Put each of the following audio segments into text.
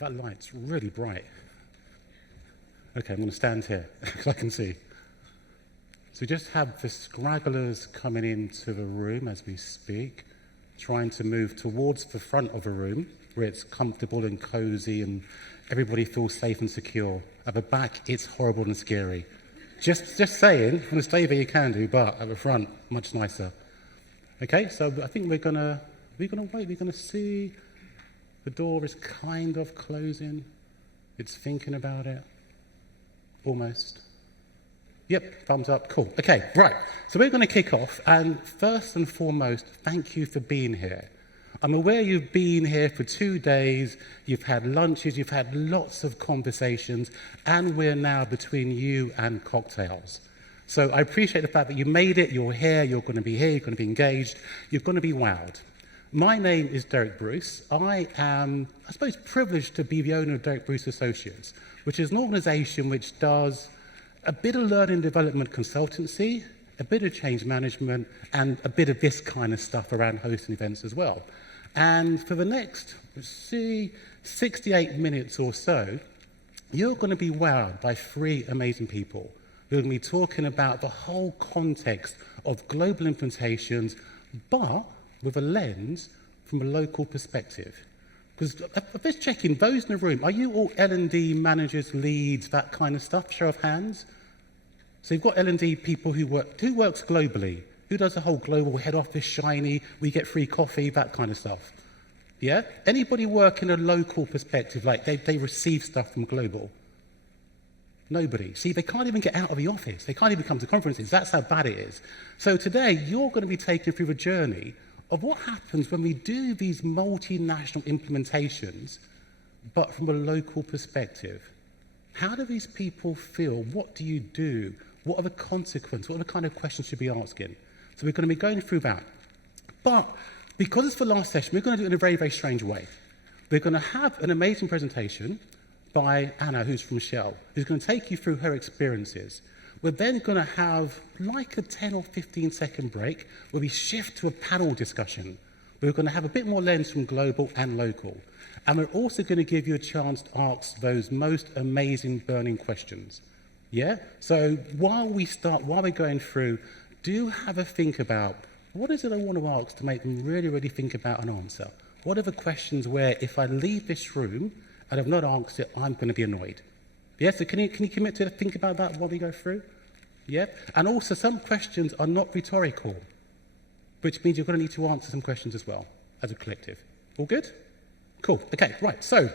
Wow, that light's really bright. Okay, I'm going to stand here because I can see. So we just have the stragglers coming into the room as we speak, trying to move towards the front of the room where it's comfortable and cozy and everybody feels safe and secure. At the back, it's horrible and scary. Just saying, from the stay there you can do, but at the front, much nicer. Okay, so I think we're gonna wait. We're gonna see the door is kind of closing. It's thinking about it, almost. Yep, thumbs up. Cool. Okay, right. So we're going to kick off, and first and foremost, thank you for being here. I'm aware you've been here for 2 days. You've had lunches. You've had lots of conversations, and we're now between you and cocktails. So I appreciate the fact that you made it, you're here, you're going to be here, you're going to be engaged, you're going to be wowed. My name is Derek Bruce. I am, I suppose, privileged to be the owner of Derek Bruce Associates, which is an organization which does a bit of learning development consultancy, a bit of change management, and a bit of this kind of stuff around hosting events as well. And for the next, let's see, 68 minutes or so, you're going to be wowed by 3 amazing people. We're going to be talking about the whole context of global implementations, but with a lens from a local perspective. Because let's check in, those in the room, are you all L&D managers, leads, that kind of stuff? Show of hands. So you've got L&D people who works globally? Who does the whole global head office, shiny, we get free coffee, that kind of stuff? Yeah? Anybody work in a local perspective, like they receive stuff from global? Nobody. See, they can't even get out of the office. They can't even come to conferences. That's how bad it is. So today, you're going to be taken through the journey of what happens when we do these multinational implementations, but from a local perspective. How do these people feel? What do you do? What are the consequences? What are the kind of questions you should be asking? So we're going to be going through that. But because it's the last session, we're going to do it in a very, very strange way. We're going to have an amazing presentation by Anna, who's from Shell, who's going to take you through her experiences. We're then going to have like a 10 or 15 second break where we shift to a panel discussion. We're going to have a bit more lens from global and local. And we're also going to give you a chance to ask those most amazing burning questions. Yeah? So while we're going through, do have a think about what is it I want to ask to make them really, really think about an answer? What are the questions where if I leave this room and I've not answered it, I'm going to be annoyed? Yeah, so can you commit to think about that while we go through? Yeah? And also, some questions are not rhetorical, which means you're going to need to answer some questions as well, as a collective. All good? Cool. Okay, right. So,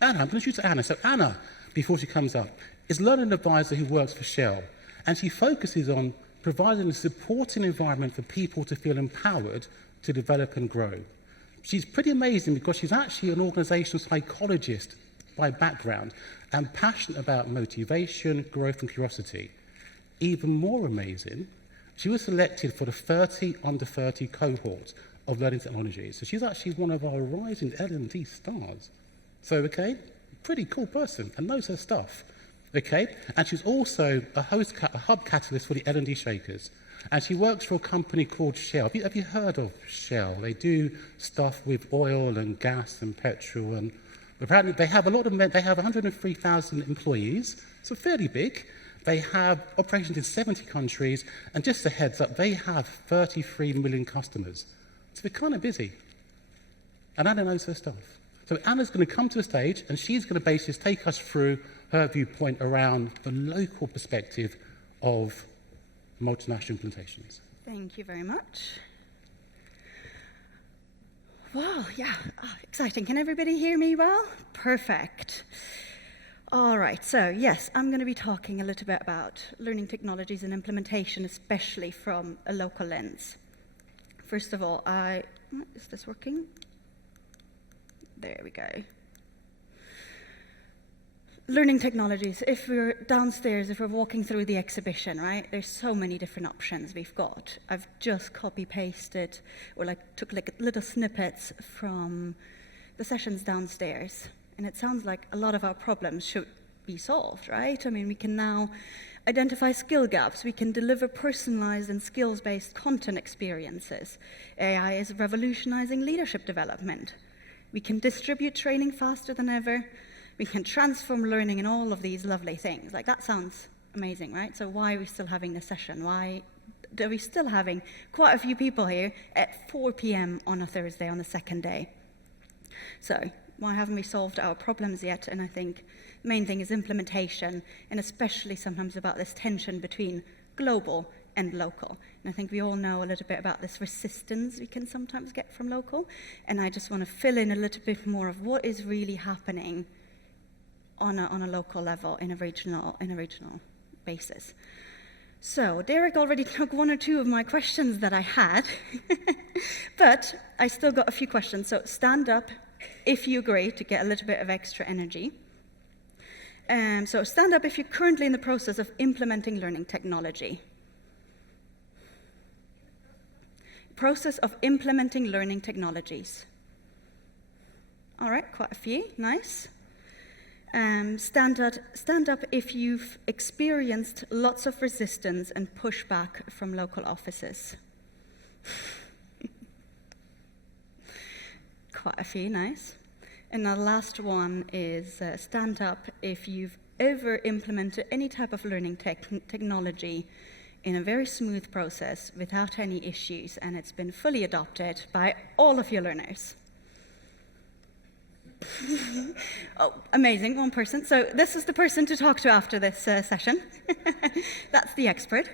Anna, I'm going to choose Anna. So, Anna, before she comes up, is a learning advisor who works for Shell, and she focuses on providing a supporting environment for people to feel empowered to develop and grow. She's pretty amazing because she's actually an organizational psychologist by background and passionate about motivation, growth, and curiosity. Even more amazing, she was selected for the 30 under 30 cohort of learning technologies. So she's actually one of our rising L&D stars. So, okay, pretty cool person and knows her stuff. Okay, and she's also a hub catalyst for the L&D Shakers. And she works for a company called Shell. Have you heard of Shell? They do stuff with oil and gas and petrol, and apparently they have they have 103,000 employees, so fairly big. They have operations in 70 countries, and just a heads up, they have 33 million customers. So they're kind of busy. And Anna knows her stuff. So Anna's going to come to the stage, and she's going to basically take us through her viewpoint around the local perspective of multinational implementations. Thank you very much. Wow, yeah, exciting. Can everybody hear me well? Perfect. All right, so yes, I'm going to be talking a little bit about learning technologies and implementation, especially from a local lens. First of all, is this working? There we go. Learning technologies, if we're downstairs, if we're walking through the exhibition, right, there's so many different options we've got. I've just copy-pasted or took little snippets from the sessions downstairs, and it sounds like a lot of our problems should be solved, right? I mean, we can now identify skill gaps, we can deliver personalized and skills-based content experiences. AI is revolutionizing leadership development. We can distribute training faster than ever. We can transform learning and all of these lovely things. Like, that sounds amazing, right? So why are we still having this session? Why are we still having quite a few people here at 4 p.m. on a Thursday on the second day? So why haven't we solved our problems yet? And I think the main thing is implementation, and especially sometimes about this tension between global and local. And I think we all know a little bit about this resistance we can sometimes get from local, and I just want to fill in a little bit more of what is really happening on a local level in a regional basis. So Derek already took one or two of my questions that I had, but I still got a few questions. So stand up if you agree, to get a little bit of extra energy. So stand up if you're currently in the process of implementing learning technology. Process of implementing learning technologies. All right, quite a few, nice. Stand up if you've experienced lots of resistance and pushback from local offices. Quite a few, nice. And the last one is stand up if you've ever implemented any type of learning technology in a very smooth process without any issues, and it's been fully adopted by all of your learners. Oh, amazing, one person. So this is the person to talk to after this session. That's the expert.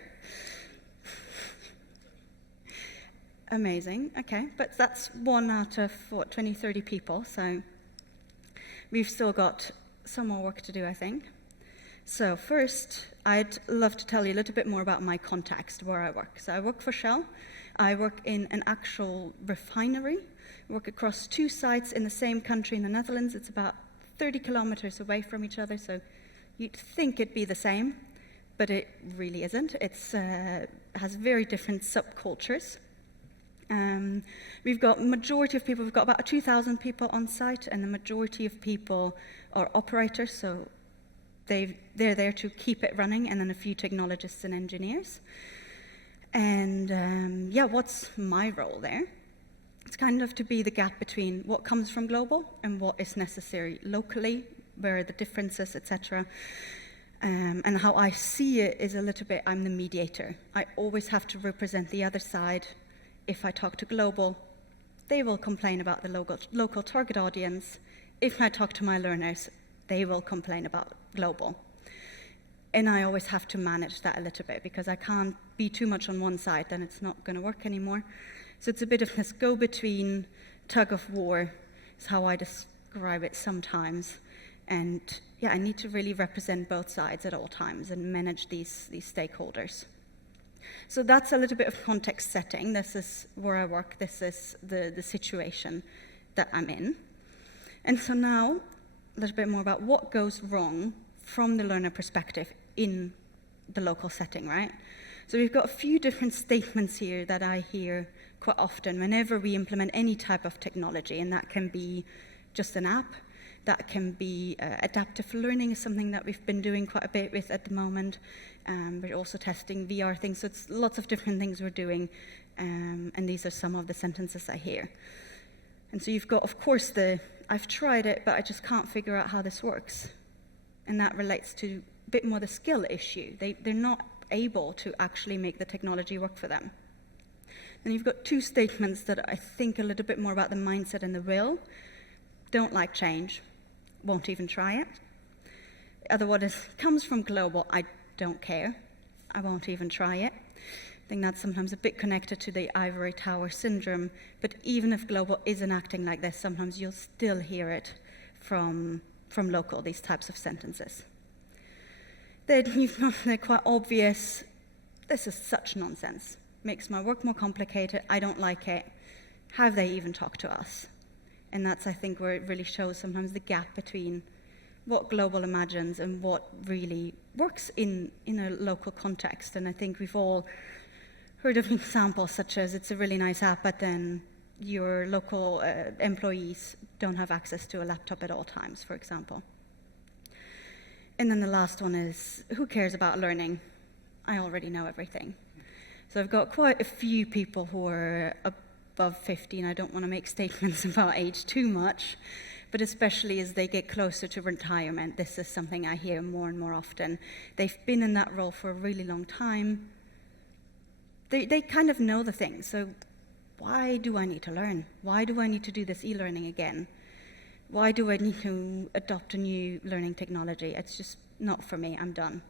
Amazing, okay, but that's 1 out of, 20, 30 people, so we've still got some more work to do, I think. So first, I'd love to tell you a little bit more about my context, where I work. So I work for Shell. I work in an actual refinery. I work across 2 sites in the same country in the Netherlands. It's about 30 kilometers away from each other, so you'd think it'd be the same, but it really isn't. It has very different subcultures. We've got majority of people, we've got about 2,000 people on site, and the majority of people are operators, so they're there to keep it running, and then a few technologists and engineers. And yeah, what's my role there? It's kind of to be the gap between what comes from global and what is necessary locally, where are the differences, etc. And how I see it is a little bit, I'm the mediator. I always have to represent the other side. If I talk to global, they will complain about the local target audience. If I talk to my learners, they will complain about global. And I always have to manage that a little bit, because I can't be too much on one side, then it's not going to work anymore. So it's a bit of this go-between tug of war, is how I describe it sometimes. And yeah, I need to really represent both sides at all times and manage these stakeholders. So that's a little bit of context setting. This is where I work. This is the situation that I'm in. And so now, a little bit more about what goes wrong from the learner perspective in the local setting, right? So we've got a few different statements here that I hear quite often whenever we implement any type of technology, and that can be just an app, that can be adaptive learning is something that we've been doing quite a bit with at the moment. We're also testing VR things, so it's lots of different things we're doing, and these are some of the sentences I hear. And so you've got, of course, I've tried it, but I just can't figure out how this works. And that relates to a bit more the skill issue. They're not able to actually make the technology work for them. And you've got 2 statements that I think a little bit more about the mindset and the will. Don't like change, won't even try it. The other one is, comes from global, I don't care, I won't even try it. I think that's sometimes a bit connected to the ivory tower syndrome, but even if global isn't acting like this, sometimes you'll still hear it from local, these types of sentences. Then you've got the quite obvious, this is such nonsense, makes my work more complicated, I don't like it, have they even talked to us? And that's, I think, where it really shows sometimes the gap between what global imagines and what really works in a local context. And I think we've all heard of examples such as it's a really nice app, but then your local employees don't have access to a laptop at all times, for example. And then the last one is, who cares about learning? I already know everything. So I've got quite a few people who are above 50, and I don't want to make statements about age too much, but especially as they get closer to retirement, this is something I hear more and more often. They've been in that role for a really long time. They kind of know the things, so why do I need to learn? Why do I need to do this e-learning again? Why do I need to adopt a new learning technology? It's just not for me, I'm done.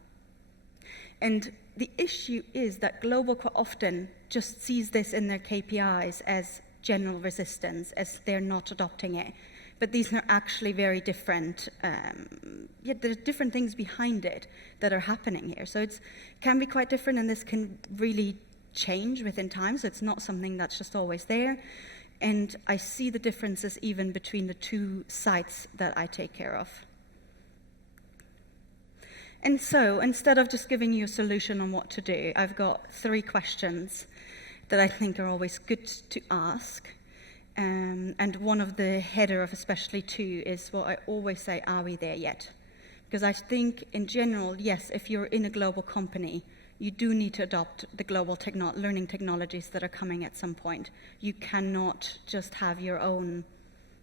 And the issue is that Global quite often just sees this in their KPIs as general resistance, as they're not adopting it. But these are actually very different, there are different things behind it that are happening here. So it can be quite different, and this can really change within time, so it's not something that's just always there. And I see the differences even between the two sites that I take care of. And so, instead of just giving you a solution on what to do, I've got 3 questions that I think are always good to ask. And one of the header of especially 2 is what I always say, are we there yet? Because I think in general, yes, if you're in a global company, you do need to adopt the global learning technologies that are coming at some point. You cannot just have your own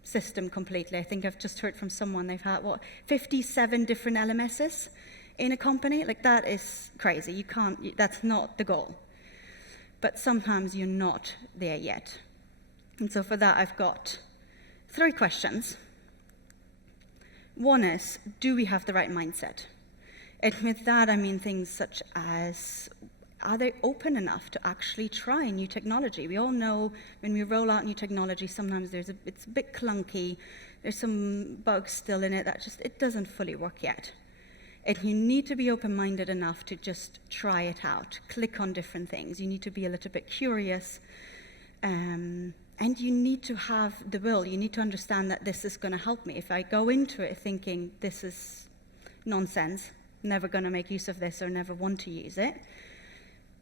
system completely. I think I've just heard from someone, they've had, 57 different LMSs in a company? Like, that is crazy. You can't, that's not the goal. But sometimes you're not there yet. And so for that, I've got 3 questions. One is, do we have the right mindset? And with that, I mean things such as, are they open enough to actually try new technology? We all know when we roll out new technology, sometimes it's a bit clunky. There's some bugs still in it that it doesn't fully work yet. And you need to be open-minded enough to just try it out, click on different things. You need to be a little bit curious. And you need to have the will. You need to understand that this is going to help me. If I go into it thinking this is nonsense, never going to make use of this or never want to use it,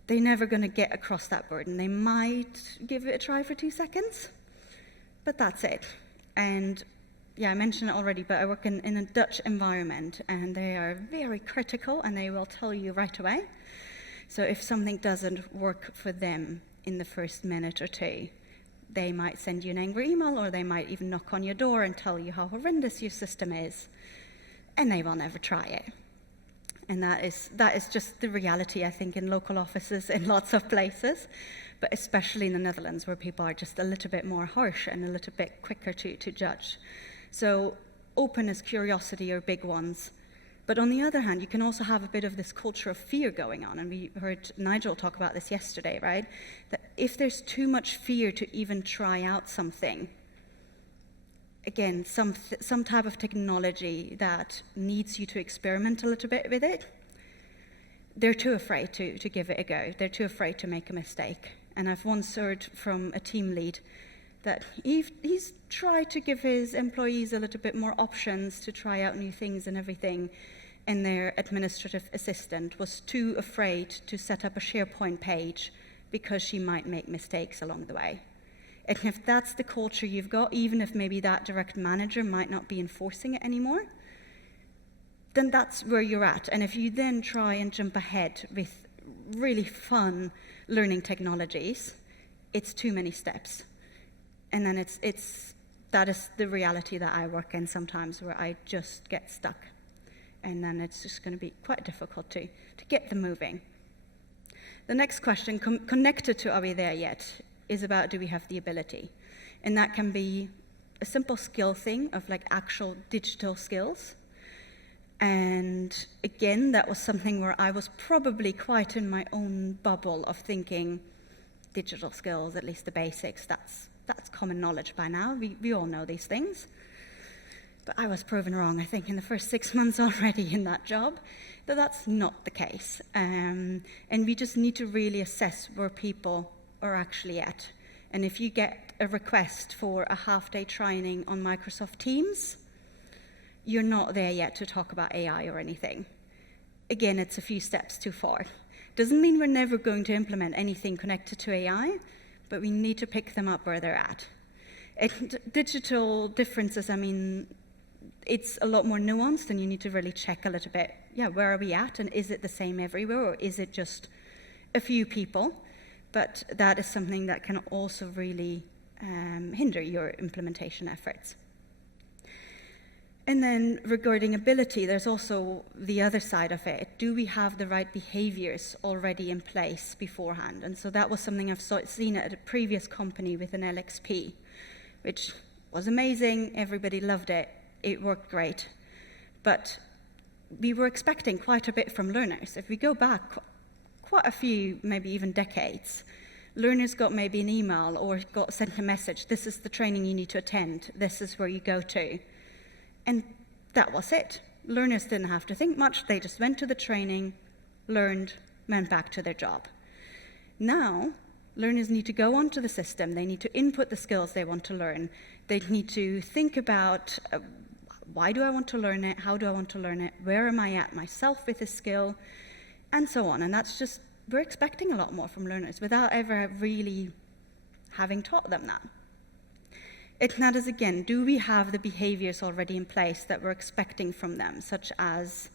they're never going to get across that burden. They might give it a try for 2 seconds, but that's it. And yeah, I mentioned it already, but I work in a Dutch environment, and they are very critical, and they will tell you right away. So if something doesn't work for them in the first minute or 2, they might send you an angry email, or they might even knock on your door and tell you how horrendous your system is, and they will never try it. And that is just the reality, I think, in local offices in lots of places, but especially in the Netherlands, where people are just a little bit more harsh and a little bit quicker to judge. So openness, curiosity are big ones. But on the other hand, you can also have a bit of this culture of fear going on. And we heard Nigel talk about this yesterday, right? That if there's too much fear to even try out something, again, some type of technology that needs you to experiment a little bit with it, they're too afraid to give it a go. They're too afraid to make a mistake. And I've once heard from a team lead that he's tried to give his employees a little bit more options to try out new things and everything, and their administrative assistant was too afraid to set up a SharePoint page because she might make mistakes along the way. And if that's the culture you've got, even if maybe that direct manager might not be enforcing it anymore, then that's where you're at. And if you then try and jump ahead with really fun learning technologies, it's too many steps. And then that is the reality that I work in sometimes, where I just get stuck. And then it's just going to be quite difficult to get them moving. The next question, connected to are we there yet, is about do we have the ability? And that can be a simple skill thing of like actual digital skills. And again, that was something where I was probably quite in my own bubble of thinking digital skills, at least the basics, that's common knowledge by now. We all know these things. But I was proven wrong, I think, in the first 6 months already in that job, that that's not the case. And we just need to really assess where people are actually at. And if you get a request for a half-day training on Microsoft Teams, you're not there yet to talk about AI or anything. Again, it's a few steps too far. Doesn't mean we're never going to implement anything connected to AI, but we need to pick them up where they're at. And digital differences, I mean, it's a lot more nuanced, and you need to really check a little bit, where are we at, and is it the same everywhere, or is it just a few people? but that is something that can also really hinder your implementation efforts. And then regarding ability, there's also the other side of it. Do we have the right behaviors already in place beforehand? And so that was something I've seen at a previous company with an LXP, which was amazing. Everybody loved it. It worked great. But we were expecting quite a bit from learners. If we go back quite a few, maybe even decades, learners got maybe an email or got sent a message, this is the training you need to attend, this is where you go to. And that was it. Learners didn't have to think much, they just went to the training, learned, went back to their job. Now, learners need to go onto the system, they need to input the skills they want to learn, they need to think about why do I want to learn it, how do I want to learn it, where am I at myself with this skill, and so on. And that's just, we're expecting a lot more from learners without ever really having taught them that. That is, again, do we have the behaviors already in place that we're expecting from them, such as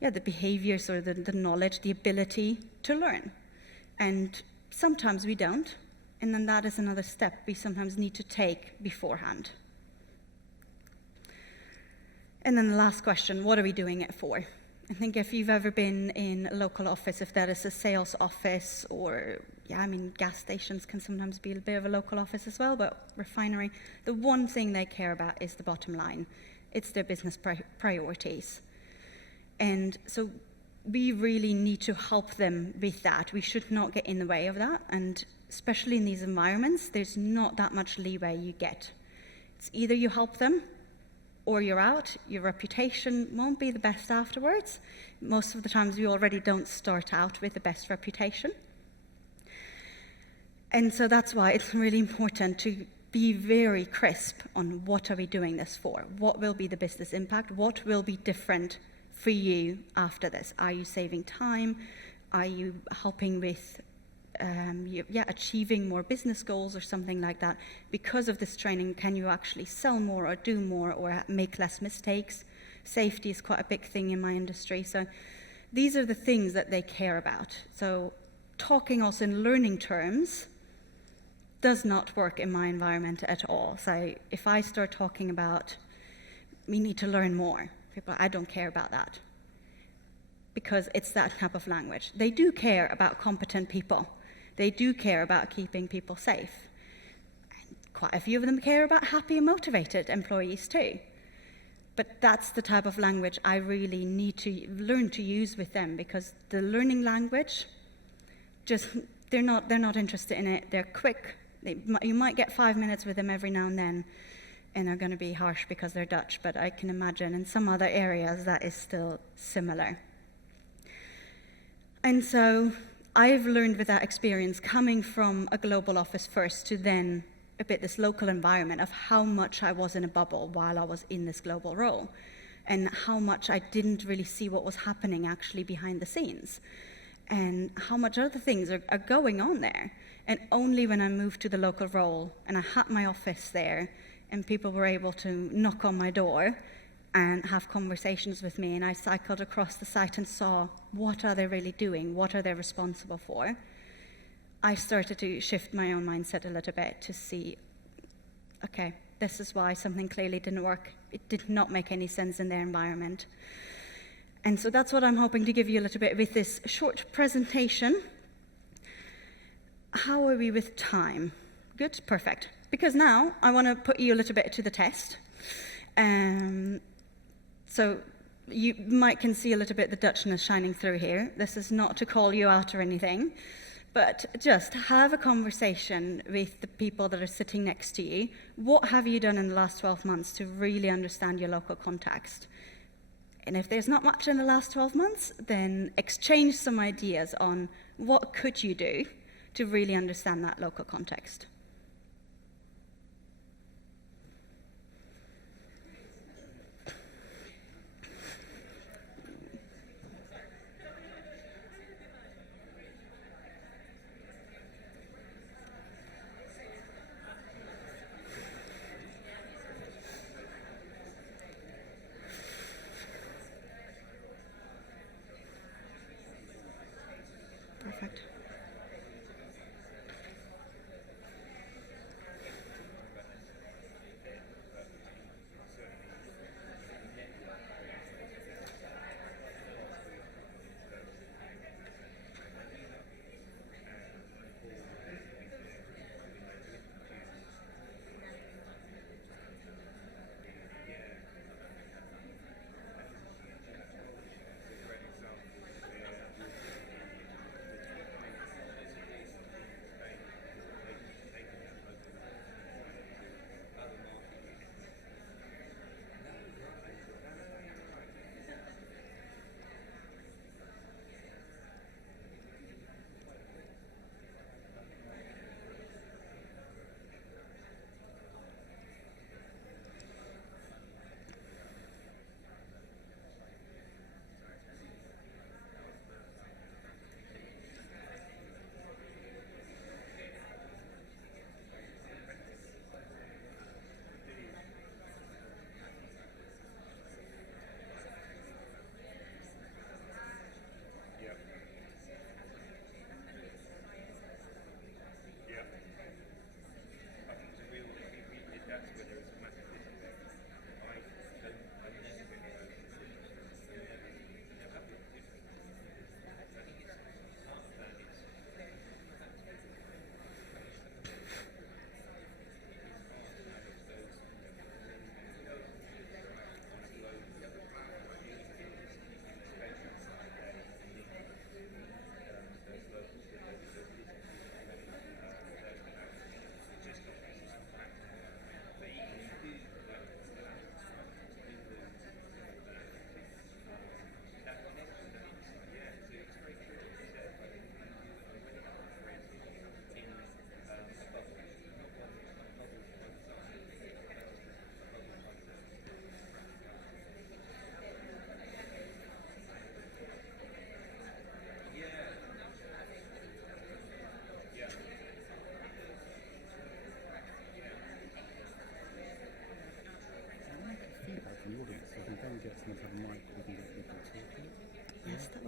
the behaviors or the knowledge, the ability to learn? And sometimes we don't, and then that is another step we sometimes need to take beforehand. And then the last question, what are we doing it for? I think if you've ever been in a local office, if that is a sales office or, gas stations can sometimes be a bit of a local office as well, but refinery, the one thing they care about is the bottom line. It's their business priorities. And so we really need to help them with that. We should not get in the way of that. And especially in these environments, there's not that much leeway you get. It's either you help them or you're out, your reputation won't be the best afterwards. Most of the times we already don't start out with the best reputation. And so that's why it's really important to be very crisp on what are we doing this for? What will be the business impact? What will be different for you after this? Are you saving time? Are you helping with achieving more business goals or something like that? Because of this training, can you actually sell more or do more or make less mistakes? Safety is quite a big thing in my industry. So these are the things that they care about. So talking also in learning terms does not work in my environment at all. So if I start talking about we need to learn more, people, I don't care about that because it's that type of language. They do care about competent people. They do care about keeping people safe. And quite a few of them care about happy and motivated employees too. But that's the type of language I really need to learn to use with them because the learning language, they're not interested in it. They're quick. You might get 5 minutes with them every now and then, and they're going to be harsh because they're Dutch, but I can imagine in some other areas that is still similar. And so I've learned with that experience coming from a global office first to then a bit this local environment of how much I was in a bubble while I was in this global role and how much I didn't really see what was happening actually behind the scenes and how much other things are going on there. And only when I moved to the local role and I had my office there and people were able to knock on my door and have conversations with me, and I cycled across the site and saw what are they really doing, what are they responsible for, I started to shift my own mindset a little bit to see, okay, this is why something clearly didn't work. It did not make any sense in their environment. And so that's what I'm hoping to give you a little bit with this short presentation. How are we with time? Good, perfect. Because now I want to put you a little bit to the test. So you can see a little bit the Dutchness shining through here. This is not to call you out or anything, but just have a conversation with the people that are sitting next to you. What have you done in the last 12 months to really understand your local context? And if there's not much in the last 12 months, then exchange some ideas on what could you do to really understand that local context. Perfect.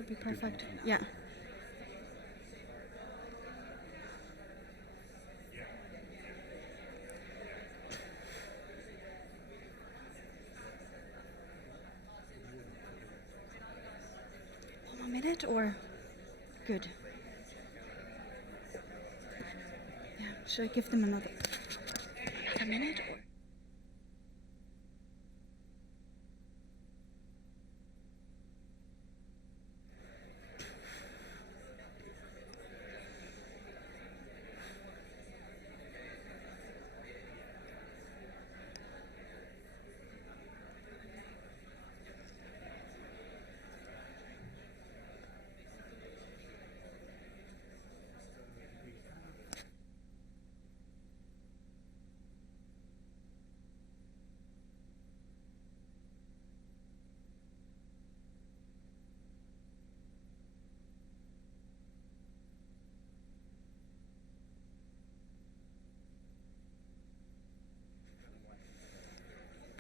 be perfect. Yeah. One more minute or good? Yeah. Should I give them another minute or?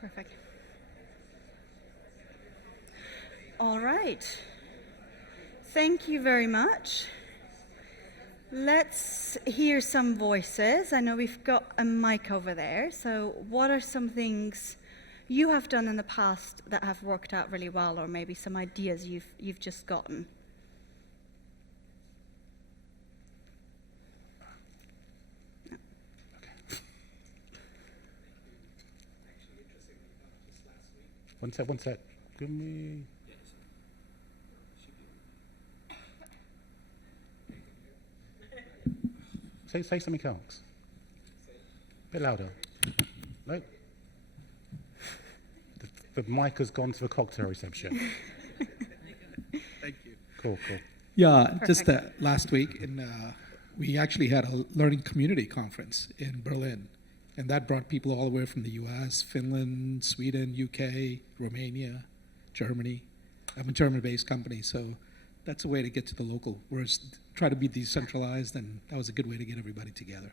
Perfect. All right. Thank you very much. Let's hear some voices. I know we've got a mic over there. So what are some things you have done in the past that have worked out really well, or maybe some ideas you've just gotten? One sec. Give me. Say something else. A bit louder. No. The mic has gone to the cocktail reception. Thank you. Cool. Yeah, just last week, we actually had a learning community conference in Berlin, and that brought people all the way from the U.S., Finland, Sweden, UK, Romania, Germany. I'm a German-based company, so that's a way to get to the local, whereas try to be decentralized, and that was a good way to get everybody together.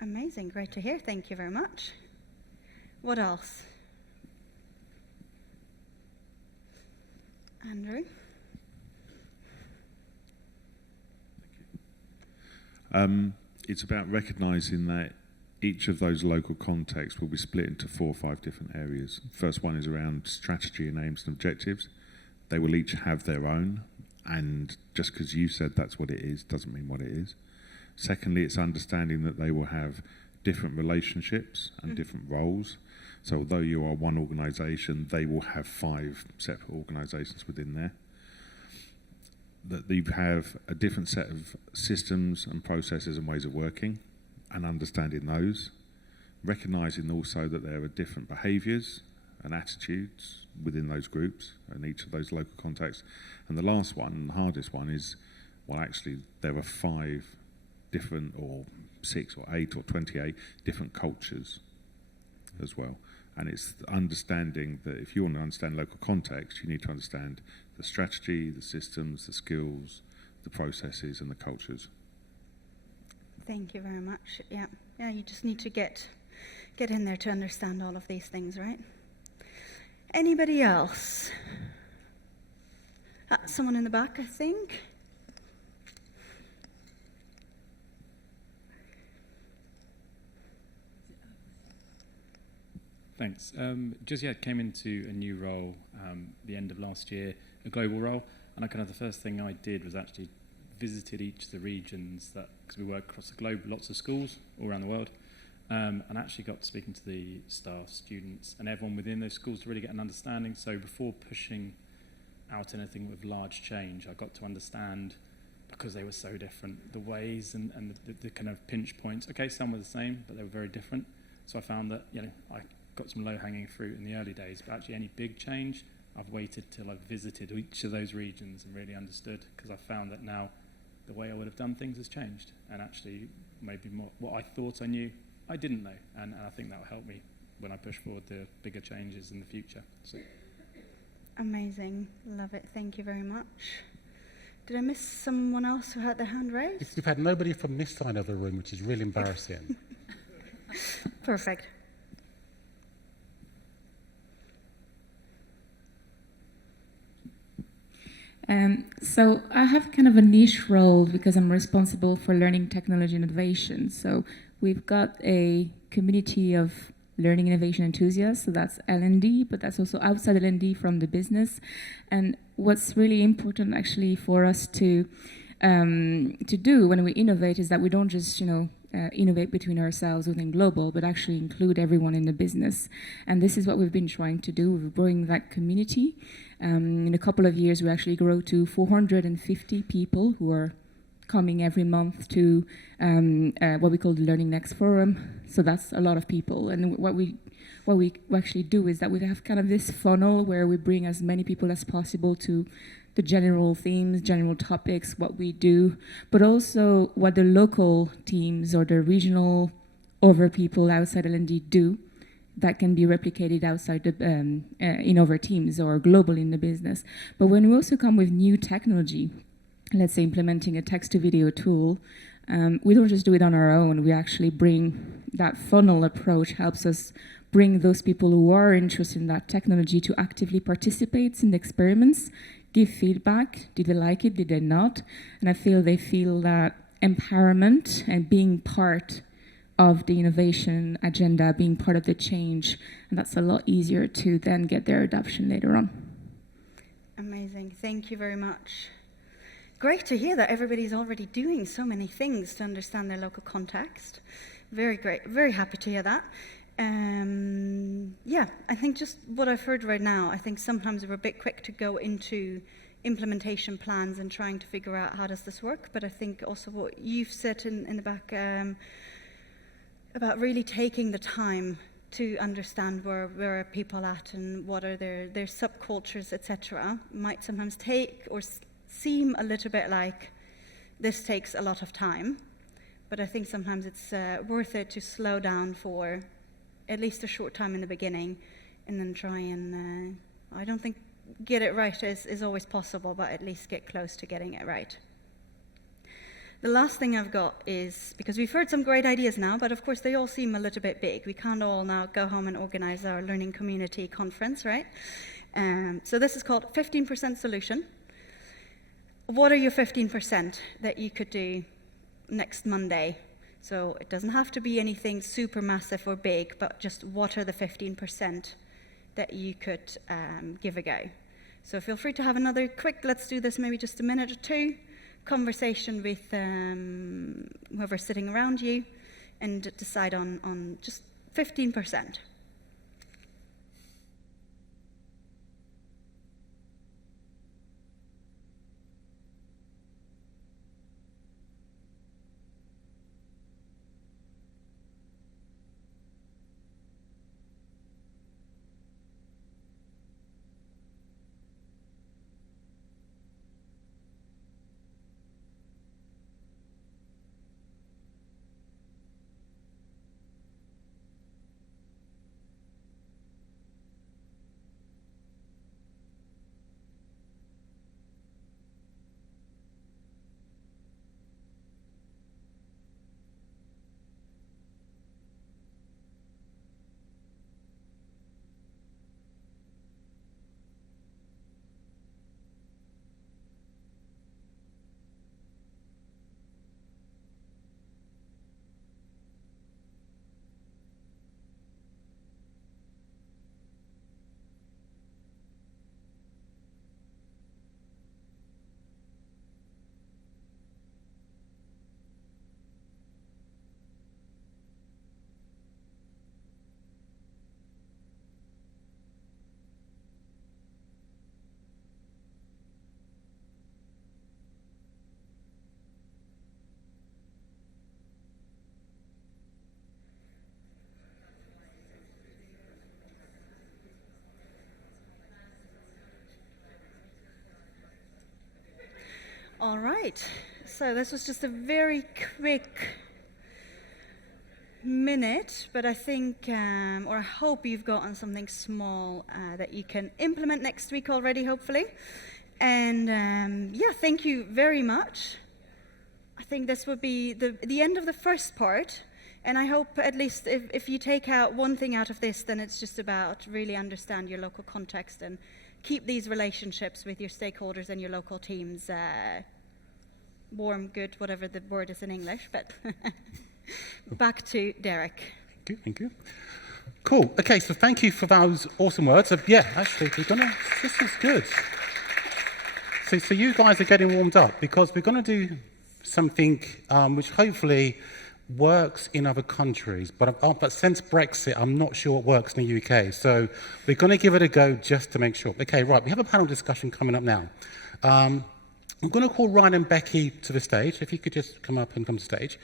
Amazing. Great to hear. Thank you very much. What else? Andrew? It's about recognising that each of those local contexts will be split into 4 or 5 different areas. First one is around strategy and aims and objectives. They will each have their own, and just because you said that's what it is doesn't mean what it is. Secondly, it's understanding that they will have different relationships and different roles. So although you are one organisation, they will have 5 separate organisations within there. That you have a different set of systems and processes and ways of working, and understanding those. Recognising also that there are different behaviours and attitudes within those groups and each of those local contexts. And the last one, the hardest one, is, well, actually, there are 5 different, or 6 or 8 or 28 different cultures as well. And it's understanding that if you want to understand local context, you need to understand the strategy, the systems, the skills, the processes, and the cultures. Thank you very much. Yeah, you just need to get in there to understand all of these things, right? Anybody else? Someone in the back, I think. Thanks. Came into a new role the end of last year, a global role, and the first thing I did was actually visited each of the regions, because we work across the globe, lots of schools all around the world, and actually got to speaking to the staff, students, and everyone within those schools to really get an understanding. So before pushing out anything with large change, I got to understand, because they were so different, the ways and the kind of pinch points. Okay, some were the same, but they were very different. So I found that, I got some low-hanging fruit in the early days, but actually any big change, I've waited till I've visited each of those regions and really understood, because I found that now the way I would have done things has changed, and actually maybe more, what I thought I knew, I didn't know, and I think that will help me when I push forward the bigger changes in the future. So. Amazing. Love it. Thank you very much. Did I miss someone else who had their hand raised? You've had nobody from this side of the room, which is really embarrassing. Perfect. So I have kind of a niche role because I'm responsible for learning technology and innovation. So we've got a community of learning innovation enthusiasts, so that's L&D, but that's also outside L&D from the business. And what's really important actually for us to do when we innovate is that we don't just, innovate between ourselves within global, but actually include everyone in the business. And this is what we've been trying to do. We're growing that community. In a couple of years, we actually grow to 450 people who are coming every month to what we call the Learning Next Forum. So that's a lot of people. And what we actually do is that we have kind of this funnel where we bring as many people as possible to the general themes, general topics, what we do, but also what the local teams or the regional over people outside L&D do that can be replicated outside the, in over teams or globally in the business. But when we also come with new technology, let's say implementing a text-to-video tool, we don't just do it on our own. We actually bring that funnel approach, helps us bring those people who are interested in that technology to actively participate in the experiments, give feedback. Did they like it? Did they not? And I feel they feel that empowerment and being part of the innovation agenda, being part of the change, and that's a lot easier to then get their adoption later on. Amazing. Thank you very much. Great to hear that everybody's already doing so many things to understand their local context. Very great. Very happy to hear that. Yeah, I think just what I've heard right now, I think sometimes we're a bit quick to go into implementation plans and trying to figure out how does this work, but I think also what you've said in the back about really taking the time to understand where are people at and what are their subcultures, etc., might sometimes take or seem a little bit like this takes a lot of time, but I think sometimes it's worth it to slow down for at least a short time in the beginning and then try and, I don't think get it right is always possible, but at least get close to getting it right. The last thing I've got is, because we've heard some great ideas now, but of course they all seem a little bit big. We can't all now go home and organize our learning community conference, right? So this is called 15% solution. What are your 15% that you could do next Monday? So it doesn't have to be anything super massive or big, but just what are the 15% that you could give a go? So feel free to have another quick, let's do this maybe just a minute or two, conversation with whoever's sitting around you and decide on just 15%. All right, so this was just a very quick minute, but I think, or I hope you've gotten something small that you can implement next week already, hopefully. And yeah, thank you very much. I think this would be the end of the first part. And I hope at least if you take out one thing out of this, then it's just about really understand your local context and keep these relationships with your stakeholders and your local teams warm, good, whatever the word is in English. But back to Derek. Thank you. Cool. Okay, so thank you for those awesome words. Yeah, actually, this is good. So you guys are getting warmed up because we're going to do something which hopefully works in other countries, but since Brexit, I'm not sure what works in the UK. So we're going to give it a go just to make sure. Okay, right, we have a panel discussion coming up now. I'm going to call Ryan and Becky to the stage. If you could just come up and come to the stage.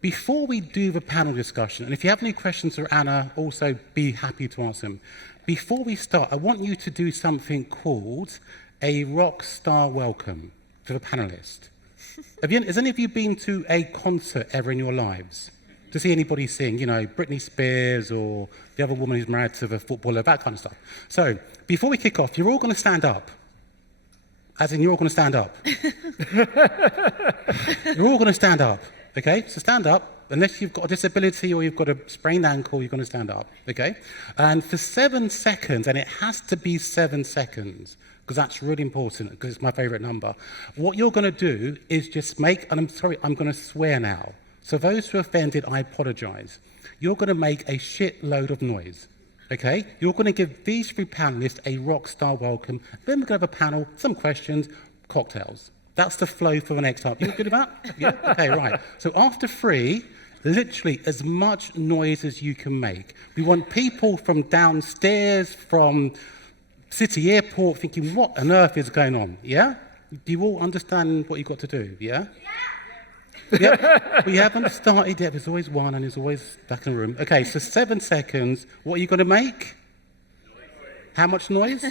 Before we do the panel discussion, and if you have any questions for Anna, also be happy to answer them. Before we start, I want you to do something called a rock star welcome to the panelists. Has any of you been to a concert ever in your lives? To see anybody sing, you know, Britney Spears or the other woman who's married to the footballer, that kind of stuff. So, before we kick off, you're all going to stand up. As in, you're all going to stand up. You're all going to stand up, okay? So stand up. Unless you've got a disability or you've got a sprained ankle, you're going to stand up, okay? And for 7 seconds, and it has to be 7 seconds, because that's really important, because it's my favorite number. What you're going to do is just make, and I'm sorry, I'm going to swear now. So those who are offended, I apologize. You're going to make a shitload of noise, okay? You're going to give these 3 panelists a rock star welcome. Then we're going to have a panel, some questions, cocktails. That's the flow for the next time. You good with that? Yeah? Okay, right. So after 3, literally as much noise as you can make. We want people from downstairs, from City Airport, thinking, what on earth is going on? Yeah? Do you all understand what you've got to do? Yeah? Yeah. We haven't started yet. There's always one, and there's always back in the room. Okay, so 7 seconds. What are you going to make? How much noise?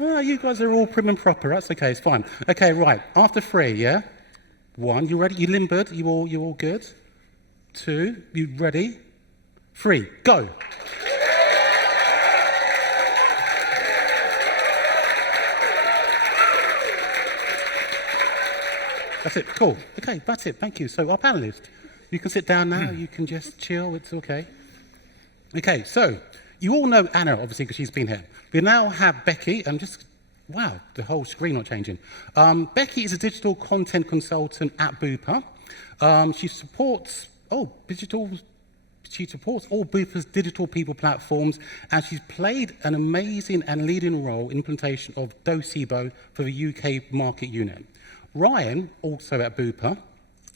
Oh, you guys are all prim and proper. That's okay. It's fine. Okay, right. After 3, yeah? 1, you ready? You limbered? You all good? 2, you ready? 3, go. That's it. Cool. Okay, that's it. Thank you. So our panelist, you can sit down now. You can just chill. It's okay. Okay, so you all know Anna, obviously, because she's been here. We now have Becky, and just, wow, the whole screen not changing. Becky is a digital content consultant at Bupa. She supports all Bupa's digital people platforms, and she's played an amazing and leading role in implementation of Docebo for the UK market unit. Ryan, also at Bupa,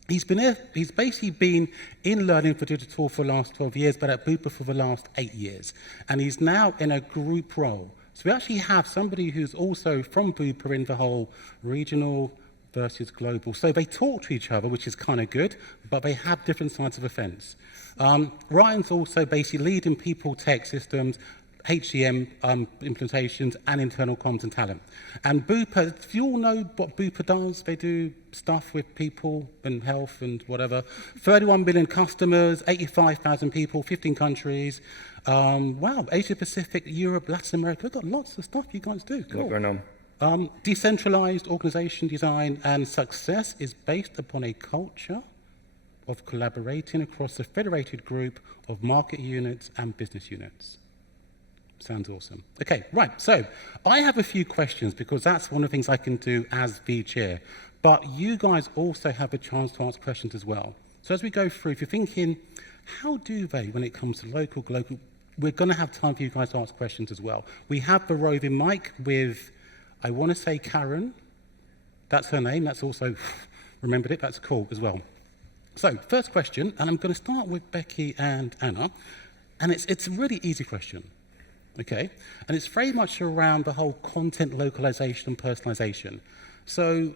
he's basically been in learning for digital for the last 12 years, but at Bupa for the last 8 years. And he's now in a group role. So we actually have somebody who's also from Bupa in the whole regional versus global. So they talk to each other, which is kind of good, but they have different sides of the fence. Ryan's also basically leading people, tech systems, HCM implementations, and internal comms and talent. And Bupa, do you all know what Bupa does? They do stuff with people and health and whatever. 31 million customers, 85,000 people, 15 countries. Wow, Asia Pacific, Europe, Latin America. We've got lots of stuff you guys do. Cool. What's going on? Decentralized organization design and success is based upon a culture of collaborating across a federated group of market units and business units. Sounds awesome. Okay, right, so I have a few questions because that's one of the things I can do as the chair. But you guys also have a chance to ask questions as well. So as we go through, if you're thinking, how do they, when it comes to local, global, we're going to have time for you guys to ask questions as well. We have the roving mic with, I want to say Karen. That's her name. That's also, remembered it. That's cool as well. So first question, and I'm going to start with Becky and Anna. And it's a really easy question. Okay, and it's very much around the whole content localization and personalization. So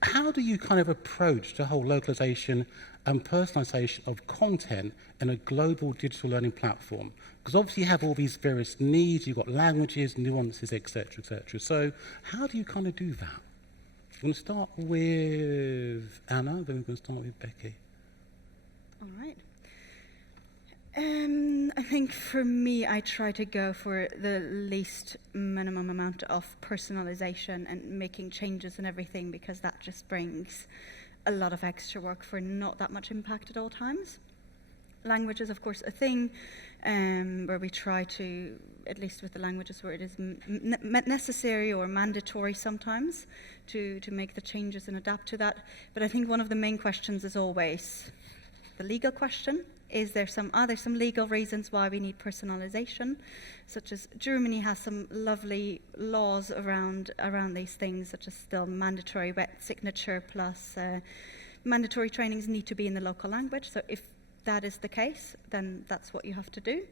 how do you kind of approach the whole localization and personalization of content in a global digital learning platform? Because obviously you have all these various needs, you've got languages, nuances, etc., etc. So how do you kind of do that? I'm going to start with Anna, then we're going to start with Becky. All right. I think for me, I try to go for the least minimum amount of personalization and making changes and everything, because that just brings a lot of extra work for not that much impact at all times. Language is, of course, a thing where we try to, at least with the languages where it is necessary or mandatory sometimes, to make the changes and adapt to that. But I think one of the main questions is always the legal question. Are there some legal reasons why we need personalization? Such as Germany has some lovely laws around these things, such as still mandatory wet signature plus mandatory trainings need to be in the local language. So if that is the case, then that's what you have to do.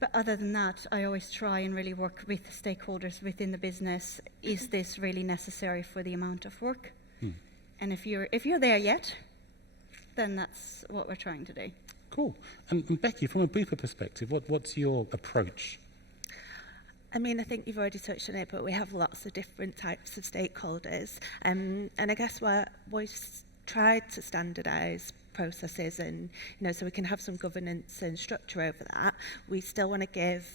But other than that, I always try and really work with stakeholders within the business. Is this really necessary for the amount of work? And if you're there yet, then that's what we're trying to do. Cool. And Becky, from a Bupa perspective, what's your approach? I mean, I think you've already touched on it, but we have lots of different types of stakeholders. And I guess we've tried to standardise processes and, so we can have some governance and structure over that. We still want to give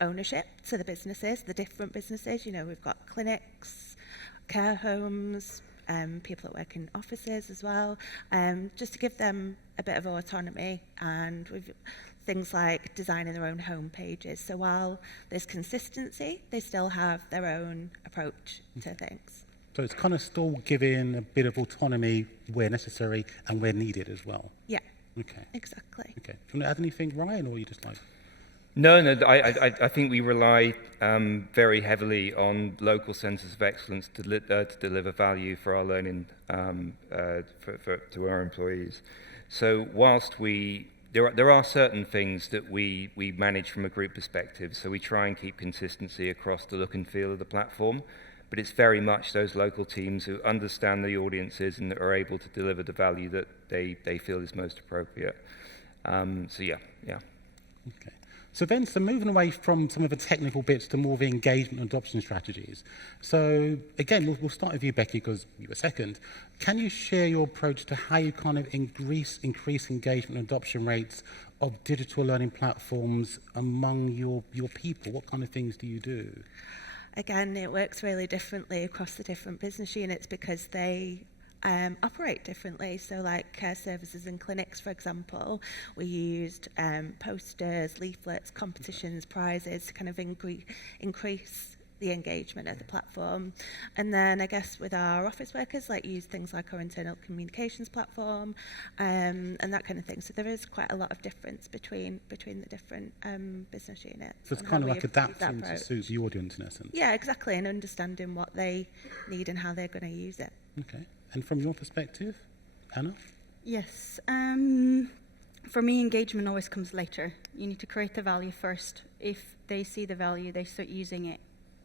ownership to the businesses, the different businesses. We've got clinics, care homes, people that work in offices as well, just to give them a bit of autonomy, and with things like designing their own home pages. So while there's consistency, they still have their own approach to things. So it's kind of still giving a bit of autonomy where necessary and where needed as well. Yeah. Okay. Exactly. Okay. Do you want to add anything, Ryan, or are you just like? No, I think we rely very heavily on local centres of excellence to deliver value for our learning to our employees. So whilst there are certain things that we manage from a group perspective, so we try and keep consistency across the look and feel of the platform, but it's very much those local teams who understand the audiences and that are able to deliver the value that they feel is most appropriate. So yeah. Okay. So moving away from some of the technical bits to more of the engagement and adoption strategies. So again, we'll start with you, Becky, because you were second. Can you share your approach to how you kind of increase engagement and adoption rates of digital learning platforms among your people? What kind of things do you do? Again, it works really differently across the different business units because they operate differently. So like care services and clinics, for example, we used posters, leaflets, competitions, prizes to kind of increase the engagement of the platform. And then I guess with our office workers, use things like our internal communications platform and that kind of thing. So there is quite a lot of difference between the different business units. So it's kind of like adapting to suit the audience in essence. Yeah, exactly, and understanding what they need and how they're going to use it. Okay. And from your perspective, Anna? Yes. For me, engagement always comes later. You need to create the value first. If they see the value, they start using it.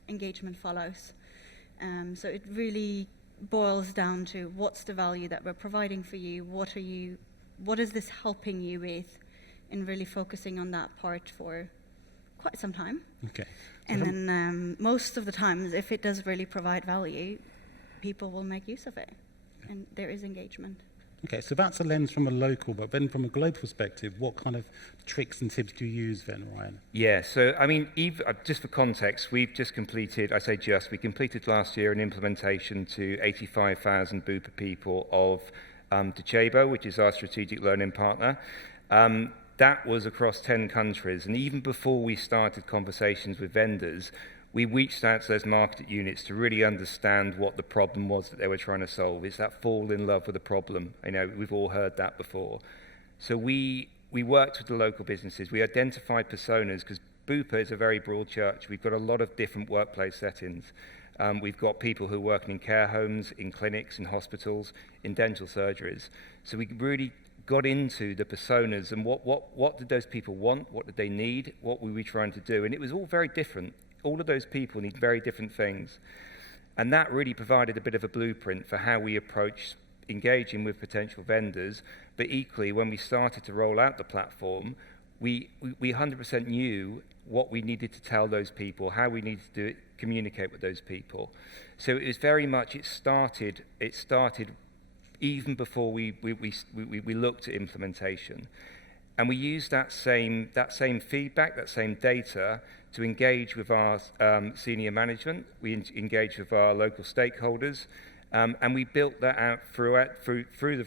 Engagement follows. So it really boils down to what's the value that we're providing for you, what is this helping you with, and really focusing on that part for quite some time. Okay. And then most of the times, if it does really provide value, people will make use of it, and there is engagement. Okay, so that's a lens from a local, but then from a global perspective, what kind of tricks and tips do you use then, Ryan? Yeah, so I mean, just for context, we completed last year an implementation to 85,000 Bupa people of Docebo, which is our strategic learning partner. That was across 10 countries, and even before we started conversations with vendors, we reached out to those market units to really understand what the problem was that they were trying to solve. It's that fall in love with a problem. We've all heard that before. So we worked with the local businesses. We identified personas because Bupa is a very broad church. We've got a lot of different workplace settings. We've got people who are working in care homes, in clinics, in hospitals, in dental surgeries. So we really got into the personas and what did those people want, what did they need, what were we trying to do, and it was all very different. All of those people need very different things. And that really provided a bit of a blueprint for how we approach engaging with potential vendors. But equally, when we started to roll out the platform, we 100% knew what we needed to tell those people, how we needed to communicate with those people. So it was very much, it started even before we looked at implementation. And we used that same feedback, that same data to engage with our senior management. We engage with our local stakeholders And we built that out through the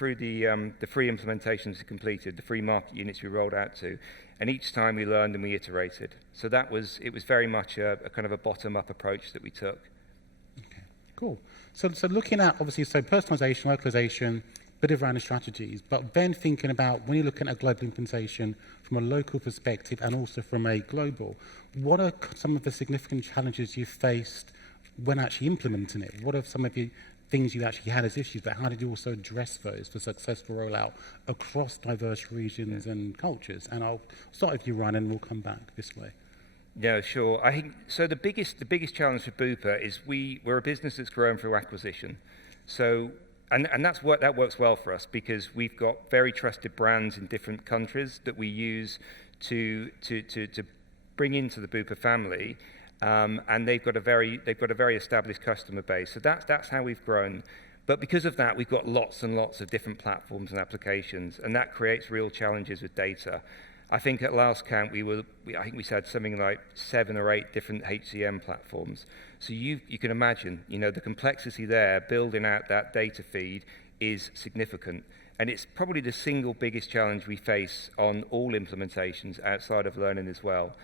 free implementations we completed, the free market units we rolled out to. And each time we learned and we iterated. So it was very much a kind of a bottom-up approach that we took. Okay, cool. So looking at, obviously, so personalization, localization, bit around the strategies, but then thinking about when you're looking at a global implementation from a local perspective and also from a global, what are some of the significant challenges you faced when actually implementing it? What are some of the things you actually had as issues, but how did you also address those for successful rollout across diverse regions and cultures? And I'll start with you, Ryan, and we'll come back this way. Yeah, sure. I think so. The biggest challenge for Bupa is we're a business that's grown through acquisition. So and that works well for us because we've got very trusted brands in different countries that we use to bring into the Bupa family. And they've got a very established customer base. So that's how we've grown. But because of that, we've got lots and lots of different platforms and applications, and that creates real challenges with data. I think at last count I think we said something like 7 or 8 different HCM platforms. So you can imagine, the complexity there, building out that data feed is significant. And it's probably the single biggest challenge we face on all implementations outside of learning as well.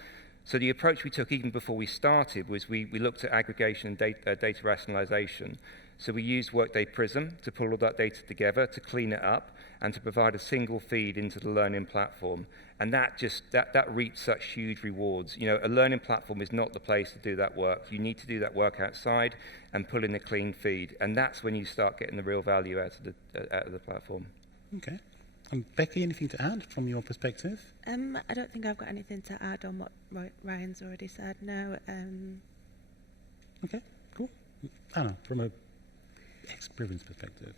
So the approach we took even before we started was we looked at aggregation and data rationalization. So we used Workday Prism to pull all that data together, to clean it up, and to provide a single feed into the learning platform. And that reaped such huge rewards. A learning platform is not the place to do that work. You need to do that work outside and pull in a clean feed. And that's when you start getting the real value out of the platform. Okay. And Becky, anything to add from your perspective? I don't think I've got anything to add on what Ryan's already said. No. Okay, cool. Anna, from a experience perspective.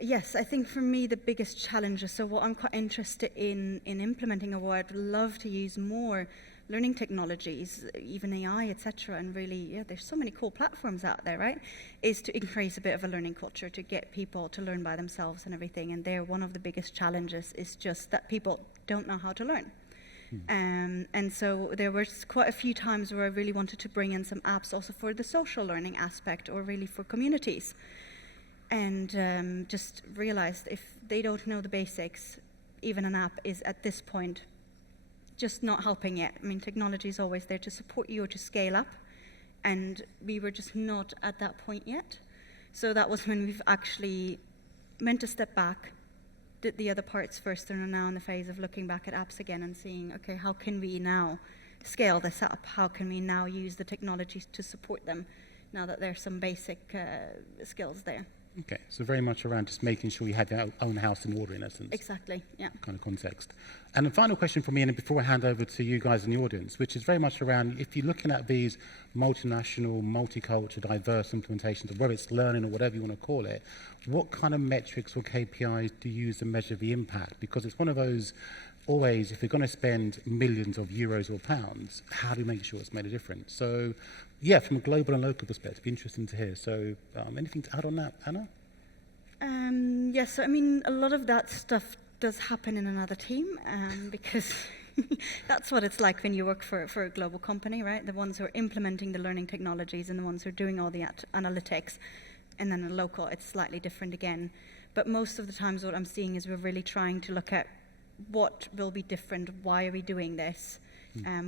Yes, I think for me the biggest challenge is, so what I'm quite interested in implementing, or what I'd love to use more learning technologies, even AI, etc., and really, there's so many cool platforms out there, right, is to increase a bit of a learning culture, to get people to learn by themselves and everything. And there, one of the biggest challenges is just that people don't know how to learn. And so there was quite a few times where I really wanted to bring in some apps also for the social learning aspect, or really for communities. And just realized if they don't know the basics, even an app is at this point just not helping yet. I mean, technology is always there to support you or to scale up, and we were just not at that point yet. So that was when we've actually meant to step back, did the other parts first, and are now in the phase of looking back at apps again and seeing, okay, how can we now scale this up? How can we now use the technologies to support them now that there's some basic skills there? Okay, so very much around just making sure you have your own house in order, in essence. Exactly, yeah. Kind of context. And the final question for me, and before I hand over to you guys in the audience, which is very much around, if you're looking at these multinational, multicultural, diverse implementations, whether it's learning or whatever you want to call it, what kind of metrics or KPIs do you use to measure the impact? Because it's one of those, always, if you're going to spend millions of euros or pounds, how do you make sure it's made a difference? So, yeah, from a global and local perspective, interesting to hear. So, anything to add on that, Anna? Yes, I mean, a lot of that stuff does happen in another team, because that's what it's like when you work for a global company, right? The ones who are implementing the learning technologies and the ones who are doing all the analytics. And then a local, it's slightly different again. But most of the times what I'm seeing is we're really trying to look at what will be different, why are we doing this,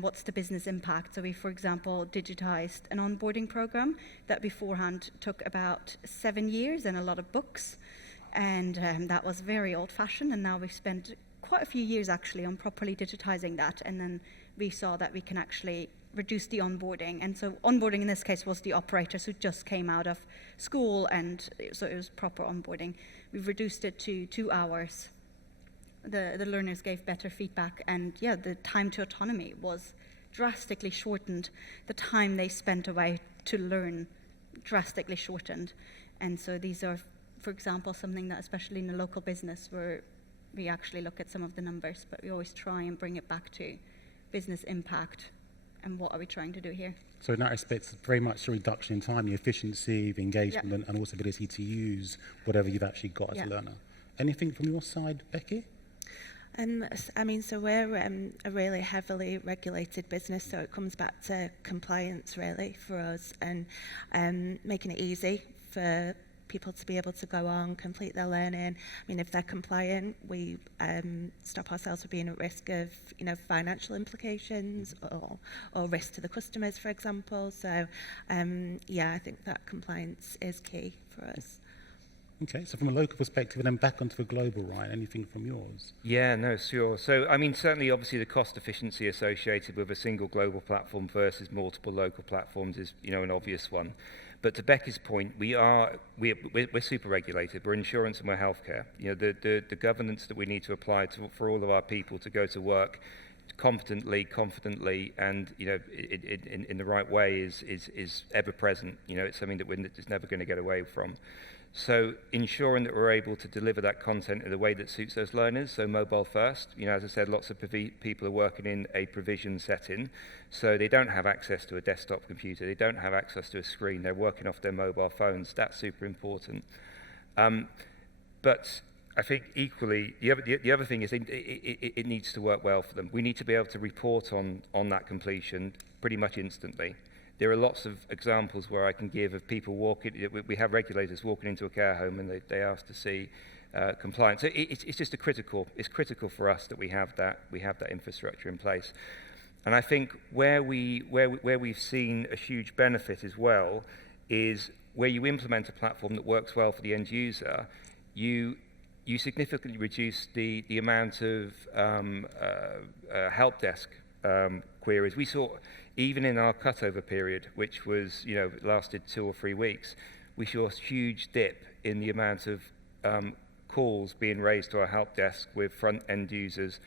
what's the business impact. So we, for example, digitized an onboarding program that beforehand took about 7 years and a lot of books. And that was very old-fashioned, and now we've spent quite a few years actually on properly digitizing that, and then we saw that we can actually reduce the onboarding. And so onboarding in this case was the operators who just came out of school, and so it was proper onboarding. We've reduced it to 2 hours. The learners gave better feedback, and the time to autonomy was drastically shortened. The time they spent away to learn drastically shortened. And so these are, for example, something that especially in a local business where we actually look at some of the numbers, but we always try and bring it back to business impact and what are we trying to do here. So in that respect, it's very much a reduction in time, the efficiency, the engagement, and also ability to use whatever you've actually got as a learner. Anything from your side, Becky? I mean, so we're a really heavily regulated business, so it comes back to compliance really for us, and making it easy for people to be able to go on, complete their learning. I mean, if they're compliant, we stop ourselves from being at risk of, you know, financial implications or risk to the customers, for example. So, yeah, I think that compliance is key for us. Okay, so from a local perspective and then back onto a global, Ryan, anything from yours? Yeah, no, sure. So, I mean, certainly, obviously, the cost efficiency associated with a single global platform versus multiple local platforms is, you know, an obvious one. But to Becky's point, we're super regulated. We're insurance and we're healthcare. You know, the governance that we need to apply for all of our people to go to work competently, confidently, and, you know, in the right way is ever present. You know, it's something that we're just never going to get away from. So ensuring that we're able to deliver that content in a way that suits those learners, so mobile first. You know, as I said, lots of people are working in a provision setting, so they don't have access to a desktop computer, they don't have access to a screen, they're working off their mobile phones. That's super important. But I think equally, the other thing is it needs to work well for them. We need to be able to report on that completion pretty much instantly. There are lots of examples where I can give of people walking. We have regulators walking into a care home and they ask to see compliance. So it's just it's critical for us that we have that infrastructure in place. And I think where we've seen a huge benefit as well is where you implement a platform that works well for the end user, you significantly reduce the amount of help desk queries. We saw, even in our cutover period, which was, you know, lasted 2 or 3 weeks, we saw a huge dip in the amount of calls being raised to our help desk with front-end users